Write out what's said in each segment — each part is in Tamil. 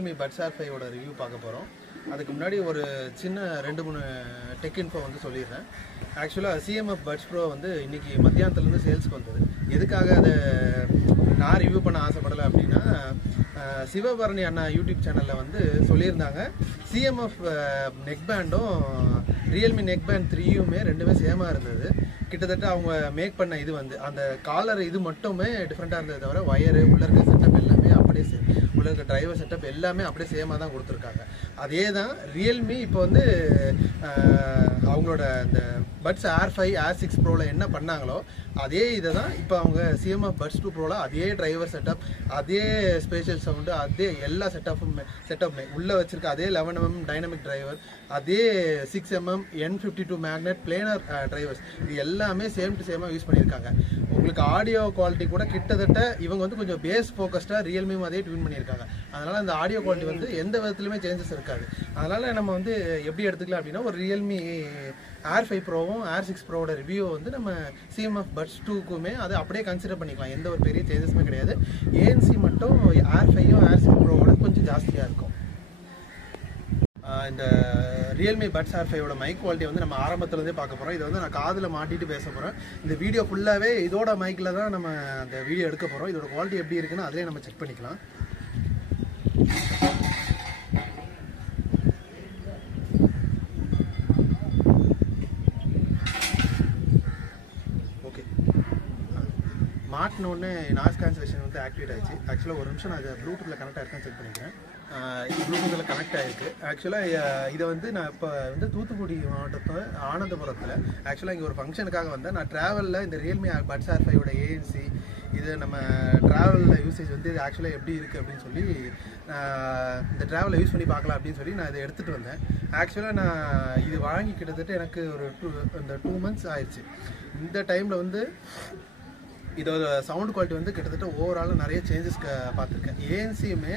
Realme Buds Air 5 ஓட ரிவ்யூ பார்க்க போகிறோம். அதுக்கு முன்னாடி ஒரு சின்ன 2-3 டெக் இன்ஃபோ வந்து சொல்லிடுறேன். ஆக்சுவலாக CMF Buds Pro வந்து இன்றைக்கி மத்தியானத்துலேருந்து சேல்ஸ்க்கு வந்தது. எதுக்காக அதை நான் ரிவ்யூ பண்ண ஆசைப்படலை அப்படின்னா, சிவபரணி அண்ணா யூடியூப் சேனலில் வந்து சொல்லியிருந்தாங்க CMF நெக் பேண்டும் Realme நெக் பேண்ட் 3யுமே ரெண்டுமே சேமாக இருந்தது. கிட்டத்தட்ட அவங்க மேக் பண்ண இது வந்து அந்த காலர் இது மட்டுமே டிஃப்ரெண்ட்டாக இருந்ததை தவிர வயரு உள்ள இருக்க செட்டப் எல்லாமே அப்படியே சேம், உள்ள இருக்க டிரைவர் செட்டப் எல்லாமே அப்படியே சேமாக தான் கொடுத்துருக்காங்க. அதே தான் ரியல்மி இப்போ வந்து அவங்களோட இந்த பட்ஸ் Air 5 Air 6 ப்ரோவில் என்ன பண்ணாங்களோ அதே இதை தான் இப்போ அவங்க CMF Buds 2 ப்ரோவில் அதே டிரைவர் செட்டப், அதே ஸ்பேஷியல் சவுண்டு, அதே எல்லா செட்டப்புமே உள்ளே வச்சுருக்க அதே 11mm டைனமிக் டிரைவர், அதே 6mm N52 மேக்னெட் பிளேனர் டிரைவர்ஸ், இது எல்லாமே சேம் டு சேமாக யூஸ் பண்ணியிருக்காங்க. உங்களுக்கு ஆடியோ குவாலிட்டி கூட கிட்டத்தட்ட இவங்க வந்து கொஞ்சம் பேஸ் ஃபோக்கஸ்டாக ரியல்மியும் அதே டியூன் பண்ணியிருக்காங்க. அதனால் அந்த ஆடியோ குவாலிட்டி வந்து எந்த விதத்துலையுமே சேஞ்சஸ் இருக்காது. அதனால் நம்ம வந்து எப்படி எடுத்துக்கலாம் அப்படின்னா, ஒரு ரியல்மி Air 5 ப்ரோவும் Air 6 ப்ரோவோட ரிவ்யூ வந்து நம்ம CMF Buds 2க்குமே அதை அப்படியே கன்சிடர் பண்ணிக்கலாம். எந்த ஒரு பெரிய சேஞ்சஸுமே கிடையாது. ANC மட்டும் Air 5யும் Air 6 ப்ரோவோட கொஞ்சம் ஜாஸ்தியாக இருக்கும். இந்த Realme Buds Air 5 mic quality வந்து நம்ம ஆரம்பத்துலேருந்தே பார்க்க போகிறோம். இதை வந்து நான் காதில் மாட்டிட்டு பேச போகிறேன். இந்த வீடியோ ஃபுல்லாகவே இதோட மைக்கில் தான் நம்ம அந்த வீடியோ எடுக்க போகிறோம். இதோட குவாலிட்டி எப்படி இருக்குன்னு அதிலே நம்ம செக் பண்ணிக்கலாம். ஓகே, மாட்டினோடனே நாய்ஸ் கேன்சலேஷன் வந்து ஆக்டிவேட் ஆயிடுச்சு. ஆக்சுவலாக ஒரு நிமிஷம் நான் அதை ப்ளூடூத்தில் கனெக்ட் ஆகிருக்கேன் செக் பண்ணிக்கிறேன். ப்ளூடூத்தில் கனெக்ட் ஆகிருக்கு. ஆக்சுவலாக இதை வந்து நான் இப்போ வந்து தூத்துக்குடி மாவட்டத்தில் ஆனந்தபுரத்தில் ஆக்சுவலாக இங்கே ஒரு ஃபங்க்ஷனுக்காக வந்தேன். நான் ட்ராவலில் இந்த Realme Buds Air 5 ANC இது நம்ம ட்ராவலில் யூசேஜ் வந்து இது ஆக்சுவலாக எப்படி இருக்குது அப்படின்னு சொல்லி இந்த ட்ராவலில் யூஸ் பண்ணி பார்க்கலாம் அப்படின்னு சொல்லி நான் இதை எடுத்துகிட்டு வந்தேன். ஆக்சுவலாக நான் இது வாங்கி கிட்டத்தட்ட எனக்கு ஒரு 2 months ஆயிடுச்சு. இந்த டைமில் வந்து இதோட சவுண்ட் குவாலிட்டி வந்து கிட்டத்தட்ட ஓவராலாக நிறைய சேஞ்சஸ் பார்த்துருக்கேன். ஏஎன்சியுமே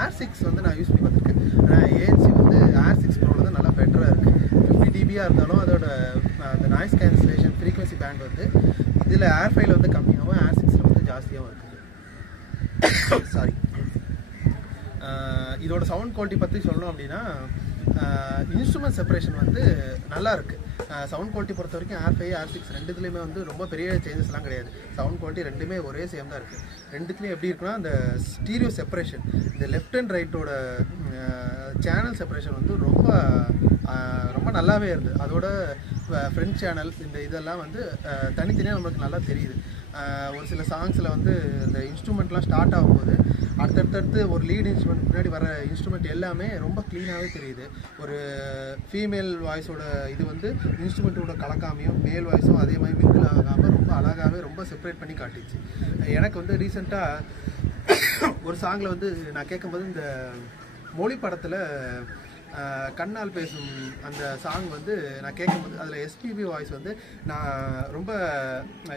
Air 6 வந்து நான் யூஸ் பண்ணி பார்த்துருக்கேன். ஆனால் ஏஎன்சி வந்து Air 6 ப்ரோவில் தான் நல்லா பெட்டராக இருக்குது. 50 dBயாக இருந்தாலும் அதோட அந்த நாய்ஸ் கேன்சலேஷன் ஃப்ரீக்வன்சி பேண்ட் வந்து இதில் Air 5ல் வந்து கம்மியாகவும் Air 6ல் வந்து ஜாஸ்தியாகவும் இருக்குது. சாரி, இதோட சவுண்ட் குவாலிட்டி பற்றி சொல்லணும் அப்படின்னா, இன்ஸ்ட்ருமெண்ட் செப்பரேஷன் வந்து நல்லா இருக்குது. சவுண்ட் குவாலிட்டி பொறுத்த வரைக்கும் Air 5 Air 6 ரெண்டுத்துலேயுமே வந்து ரொம்ப பெரிய சேஞ்சஸ்லாம் கிடையாது. சவுண்ட் குவாலிட்டி ரெண்டுமே ஒரே சேம் தான் இருக்குது. ரெண்டுத்துலேயும் எப்படி இருக்குன்னா, அந்த ஸ்டீரியோ செப்பரேஷன், இந்த லெஃப்ட் அண்ட் ரைட்டோட சேனல் செப்பரேஷன் வந்து ரொம்ப ரொம்ப நல்லாவே இருக்குது. அதோட ஃப்ரண்ட் சேனல் இந்த இதெல்லாம் வந்து தனித்தனியாக நம்மளுக்கு நல்லா தெரியுது. ஒரு சில சாங்ஸில் வந்து இந்த இன்ஸ்ட்ருமெண்ட்லாம் ஸ்டார்ட் ஆகும்போது அடுத்தடுத்து ஒரு லீட் இன்ஸ்ட்ருமெண்ட் முன்னாடி வர இன்ஸ்ட்ருமெண்ட் எல்லாமே ரொம்ப க்ளீனாகவே தெரியுது. ஒரு ஃபீமேல் வாய்ஸோட இது வந்து இன்ஸ்ட்ருமெண்ட்டோட கலக்காமையும் மேல் வாய்ஸும் அதே மாதிரி மிங்கிள் ஆகாமல் ரொம்ப அழகாகவே ரொம்ப செப்பரேட் பண்ணி காட்டிச்சு. எனக்கு வந்து ரீசெண்டாக ஒரு சாங்கில் வந்து நான் கேட்கும்போது இந்த மொழி படத்தில் கண்ணால் பேசும் அந்த சாங் வந்து நான் கேட்கும்போது அதில் எஸ்பிபி வாய்ஸ் வந்து நான் ரொம்ப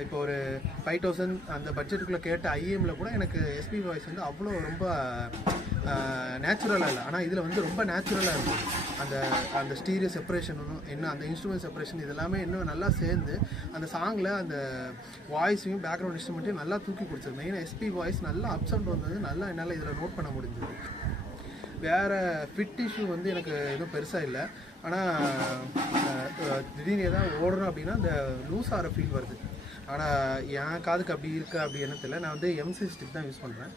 இப்போ ஒரு 5000 அந்த பட்ஜெட்டுக்குள்ளே கேட்ட ஐஎம்மில் கூட எனக்கு எஸ்பிபி வாய்ஸ் வந்து அவ்வளோ ரொம்ப நேச்சுரலாக இல்லை. ஆனால் இதில் வந்து ரொம்ப நேச்சுரலாக இருக்குது. அந்த ஸ்டீரியோ செப்பரேஷனும் என்ன அந்த இன்ஸ்ட்ருமெண்ட் செப்பரேஷன் இதெல்லாமே இன்னும் நல்லா சேர்ந்து அந்த சாங்கில் அந்த வாய்ஸையும் பேக்ரவுண்ட் இன்ஸ்ட்ருமெண்ட்டையும் நல்லா தூக்கி கொடுத்தது. மெயினாக எஸ்பி வாய்ஸ் நல்லா அப்ஸ் அண்ட் டவுன் வந்து நல்லா என்னால் இதில் நோட் பண்ண முடிஞ்சது. வேறு ஃபிட் இஷ்யூ வந்து எனக்கு எதுவும் பெருசாக இல்லை. ஆனால் திடீர்னு ஏதாவது ஓடணும் அப்படின்னா இந்த லூஸ் ஆகிற ஃபீல் வருது. ஆனால் என் காதுக்கு அப்படி இருக்கா அப்படி என்ன தெரியல. நான் வந்து MC ஸ்டிக் தான் யூஸ் பண்ணுறேன்.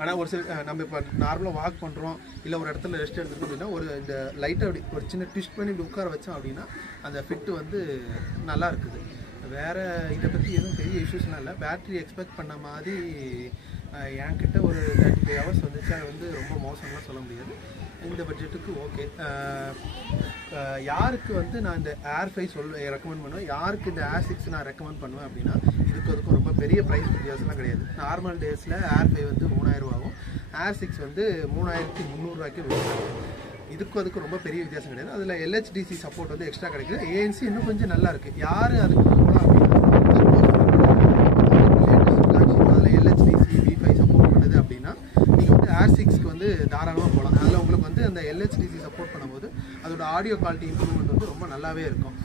ஆனால் ஒரு சில நம்ம இப்போ நார்மலாக வாக் பண்ணுறோம் இல்லை ஒரு இடத்துல ரெஸ்ட் எடுத்துக்கணும் அப்படின்னா ஒரு இந்த லைட்டாக அப்படி ஒரு சின்ன ட்விஸ்ட் பண்ணி இப்படி உட்கார வச்சோம் அப்படின்னா அந்த ஃபிட்டு வந்து நல்லா இருக்குது. வேறு இதை பற்றி எதுவும் பெரிய இஷ்யூஸ்லாம் இல்லை. பேட்ரி எக்ஸ்பெக்ட் பண்ண மாதிரி என்கிட்ட ஒரு 35 hours வந்துச்சு. அது வந்து ரொம்ப மோசம்லாம் சொல்ல முடியாது. இந்த பட்ஜெட்டுக்கு ஓகே. யாருக்கு வந்து நான் இந்த Air 5 ரெக்கமெண்ட் பண்ணுவேன், யாருக்கு இந்த Air 6 நான் ரெக்கமெண்ட் பண்ணுவேன் அப்படின்னா, இதுக்கும் ரொம்ப பெரிய ப்ரைஸ் வித்தியாசம்லாம் கிடையாது. நார்மல் டேஸில் Air 5 வந்து 3000 ஆகும், Air 6 வந்து 3300 விற்கும். இதுக்கும் ரொம்ப பெரிய வித்தியாசம் கிடையாது. அதில் LHDC சப்போர்ட் வந்து எக்ஸ்ட்ரா கிடைக்குது. ANC இன்னும் கொஞ்சம் நல்லா இருக்குது. யார் அதுக்கு போகலாம் அப்படின்னா, அதில் LHDC V5 சப்போர்ட் பண்ணுது அப்படின்னா நீங்கள் வந்து Air 6க்கு வந்து தாராளமாக போகலாம். அதில் உங்களுக்கு வந்து அந்த LHDC சப்போர்ட் சப்போர்ட் பண்ணும்போது அதோட ஆடியோ குவாலிட்டி இம்ப்ரூவ்மெண்ட் வந்து ரொம்ப நல்லாவே இருக்கும்.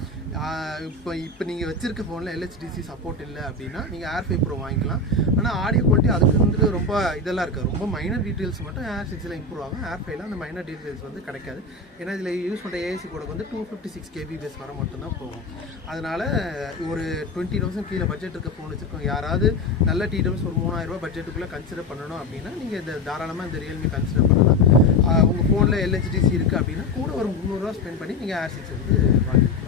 இப்போ நீங்கள் வச்சிருக்க ஃபோனில் LHDC சப்போர்ட் இல்லை அப்படின்னா நீங்கள் Air5 Pro வாங்கிக்கலாம். ஆனால் ஆடியோ குவாலிட்டி அதுக்கு வந்து ரொம்ப இதெல்லாம் இருக்குது. ரொம்ப மைனர் டீட்டெயில்ஸ் மட்டும் Air 6ல் இம்ப்ரூவ் ஆகும். Air5ல அந்த மைனர் டீட்டெயில்ஸ் வந்து கிடைக்காது. ஏன்னா இதில் யூஸ் பண்ணுற ஏசி கூட வந்து 256 kbps வர மட்டும்தான் போகும். அதனால் ஒரு 20,000 கீழே பட்ஜெட் இருக்க ஃபோன் வச்சுருக்கோம் யாராவது நல்ல டிடபிள்யூஎஸ் ஒரு 3,000 ரூபா பட்ஜெட்டுக்குள்ளே கன்சிடர் பண்ணணும் அப்படின்னா நீங்கள் இந்த தாராளமாக இந்த ரியல்மி கன்சிடர் பண்ணலாம். உங்கள் ஃபோனில் LHDC இருக்குது அப்படின்னா கூட ஒரு 300 ரூபா ஸ்பெண்ட் பண்ணி நீங்கள் Air 6 வந்து வாங்கிக்கலாம்.